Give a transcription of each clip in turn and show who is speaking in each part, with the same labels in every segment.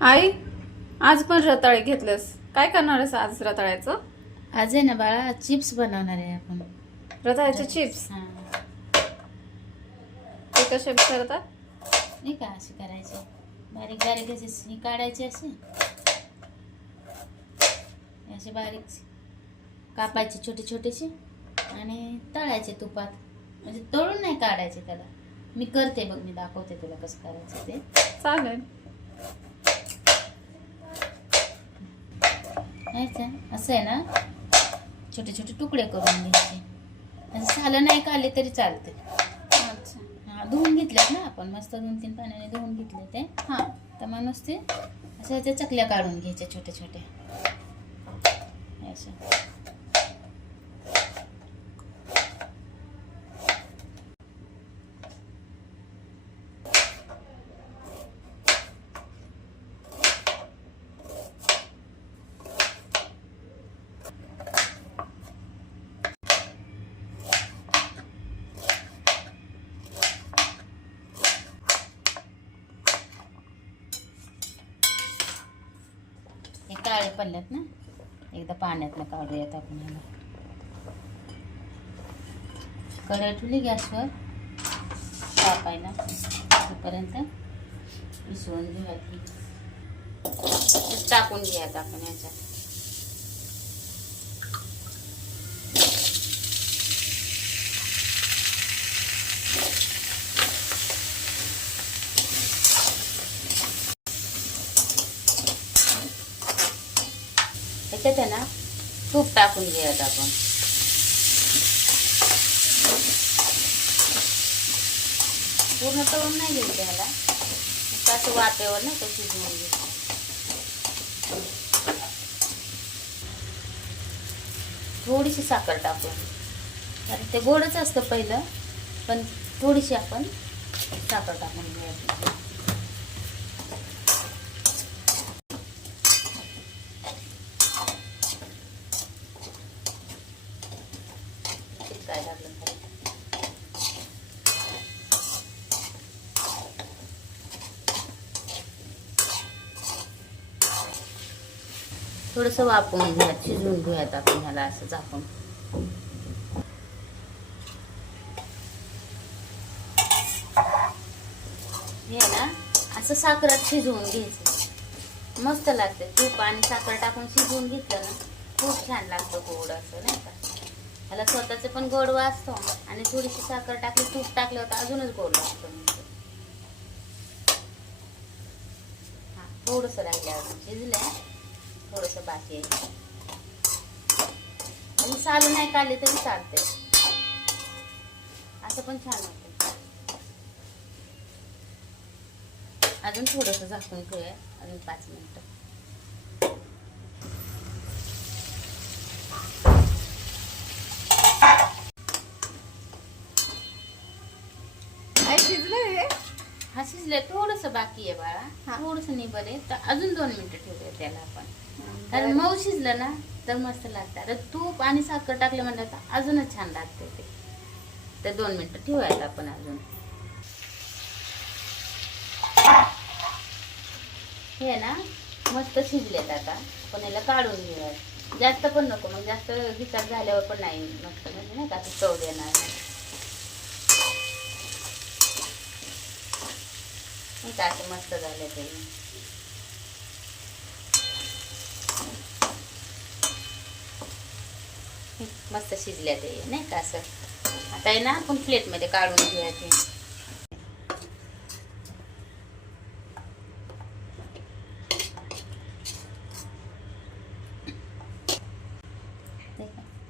Speaker 1: आई आज पण रताळे घेतलंस. काय करणार आहेस आज रताळ्याचं?
Speaker 2: आज आहे ना बाळा चिप्स बनवणार आहे आपण.
Speaker 1: रताळ्याचे चिप्स?
Speaker 2: हा.
Speaker 1: ते कसे करतात
Speaker 2: नाही का असे करायचे. बारीक बारीक असे काढायचे असे. असे बारीक कापायचे छोटे छोटेसे आणि तळायचे तुपात. म्हणजे तळून नाही काढायचे त्याला. मी करते बघ मी दाखवते तुला कसं करायचं ते.
Speaker 1: चालेल.
Speaker 2: नाही का? असं आहे ना? छोटे छोटे तुकडे करून घ्यायचे. असं सालं नाही काढले तरी चालते
Speaker 1: अच्छा.
Speaker 2: हा धुवून घेतलेत ना आपण. मस्त दोन तीन पाण्याने धुवून घेतले ते.
Speaker 1: हां.
Speaker 2: तर मग नुसते अशा त्या चकल्या काढून घ्यायच्या छोट्या छोट्या. अशा. काळे पडल्यात ना? एकदा पाण्यातनं काढूयात आपण ह्याला. कढई ठेवली गॅसवर. तापायला. तोपर्यंत विसवून घेऊया ती टाकून घ्यायचं आपण ह्याच्यात. त्याच्यात आहे ना तूप टाकून घेऊयात आपण. पूर्ण तळून नाही घेऊ त्याला कसं वाटेवर वाफेवर नाही का शिजवून घ्यायचं. थोडीशी साखर टाकून. कारण ते गोडच असतं पहिलं पण थोडीशी आपण साखर टाकून घेऊया थोडंसं वापरून घ्या शिजवून घेऊयात आपण ह्याला असं झाकून. हे ना असं साखरात शिजवून घ्यायचं. मस्त लागते तूप आणि साखर टाकून शिजवून घेतलं ना खूप छान लागतं गोड असं नाही का? ह्याला स्वतःचं पण गोड असतो आणि थोडीशी साखर टाकली तूप टाकलं होतं अजूनच गोड लागतं म्हणजे हा थोडंसं राहिलं अजून शिजलंय थोडंसं बाकी आहे. आणि साल नाही काढले तरी चालते असं पण छान होतं अजून थोडंसं झाकून ठेवूया अजून पाच मिनिटं.
Speaker 1: शिजलं हे.
Speaker 2: हा शिजलंय. थोडंसं बाकी आहे बाळा.
Speaker 1: हा.
Speaker 2: थोडंसं निबर आहे तर अजून दोन मिनिटं ठेवूया त्याला आपण. कारण मऊ शिजलं ना तर मस्त लागतं. तर तूप आणि साखर टाकले म्हणलं तर अजूनच छान लागते ते. तर दोन मिनटं ठेवायला आपण अजून. हे ना मस्त शिजलेत आता. आपण याला काढून घेऊया जास्त पण नको मग जास्त विचार झाल्यावर पण नाही मस्त म्हणजे नाही का चव देणार. नाही का असे मस्त झाले ते. मस्त शिजल्या ते नाही का असं? आता आहे ना आपण प्लेटमध्ये काढून घेऊया ते?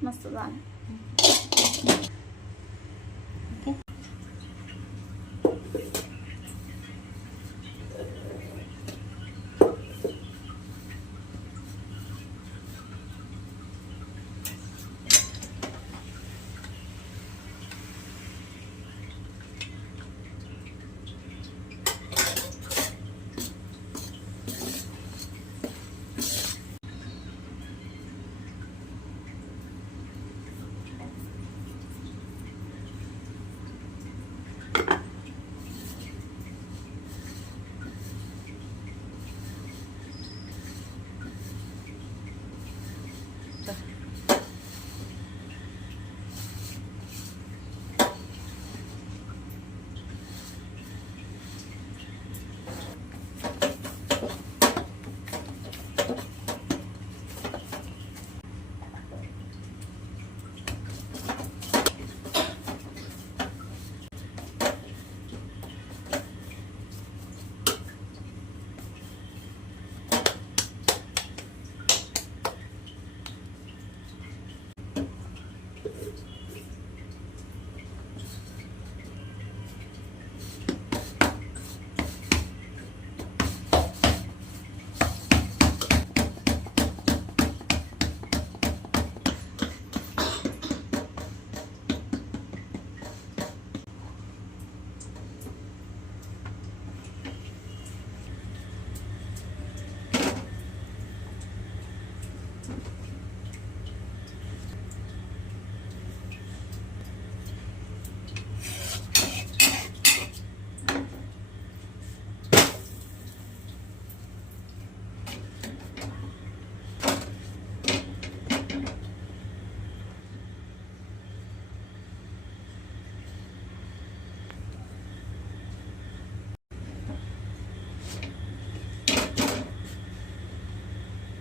Speaker 1: मस्त झालं.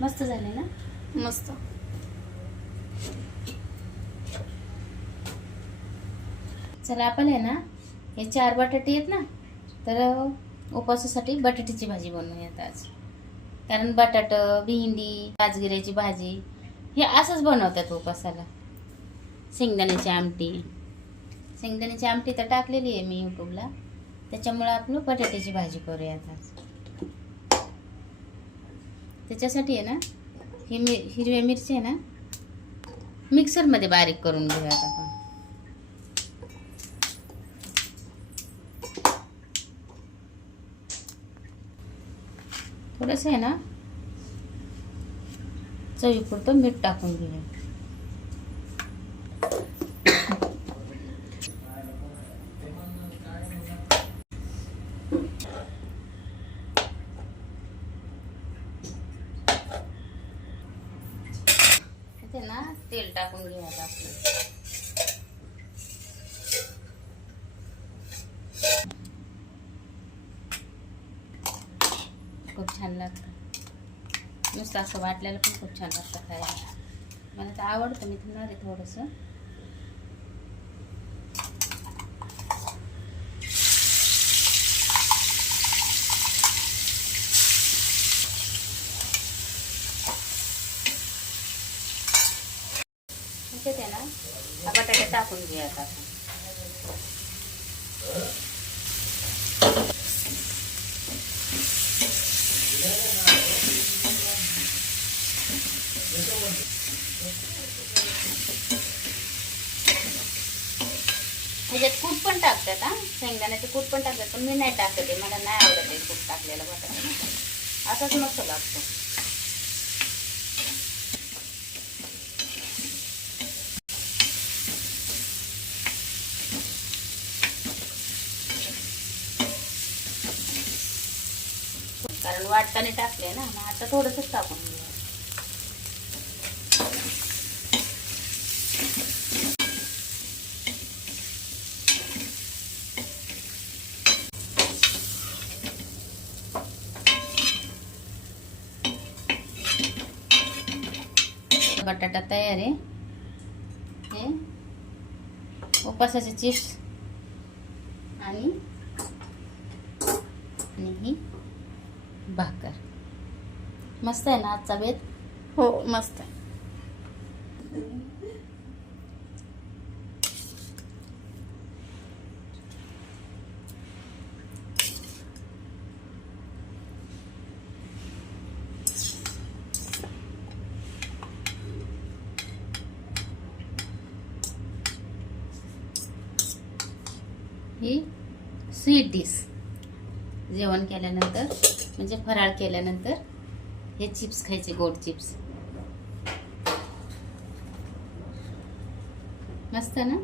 Speaker 2: मस्त झाले ना?
Speaker 1: मस्त.
Speaker 2: चला आपण आहे ना हे चार बटाटे आहेत ना तर उपवासासाठी बटाट्याची भाजी बनवूयात आज. कारण बटाट भेंडी राजगिऱ्याची भाजी हे असंच बनवतात उपवासाला शेंगदाण्याची आमटी. शेंगदाण्याची आमटी तर टाकलेली आहे मी यूट्यूबला त्याच्यामुळं आपलं बटाट्याची भाजी करूयात आज. त्याच्यासाठी आहे ना ही मि हिरव्या मिरची आहे ना मिक्सरमध्ये बारीक करून घेऊयात आपण. थोडंसं आहे ना चवीपुरतं मीठ टाकून घेऊया इथे ना तेल टाकून घ्यायचं आपलं. खूप छान लागतं. नुसतं असं वाटल्याला पण खूप छान लागतं खायला. मला तर आवडतं मी तुम्हाला थोडंसं. इथे ते ना. हा बटाटे टाकून घेऊयात आपण. ह्याच्यात कूट पण टाकतात हा. शेंगदाण्याचे कूट पण टाकतात पण मी नाही टाकत आहे. मला नाही आवडत आहे कूट टाकलेला बटाटा. असाच मस्त लागतो. कारण वाटताने टाकले ना मग आता थोडंसंच टाकून घेऊया बटाटा तयार आहे. हे उपासाचे चिप्स आणि ही भाकर. मस्त आहे ना आजचा बेत
Speaker 1: हो मस्त आहे.
Speaker 2: ही स्वीट डिश जेवण केल्यानंतर म्हणजे फराळ केल्यानंतर हे चिप्स खायचे गोड चिप्स. मस्त ना?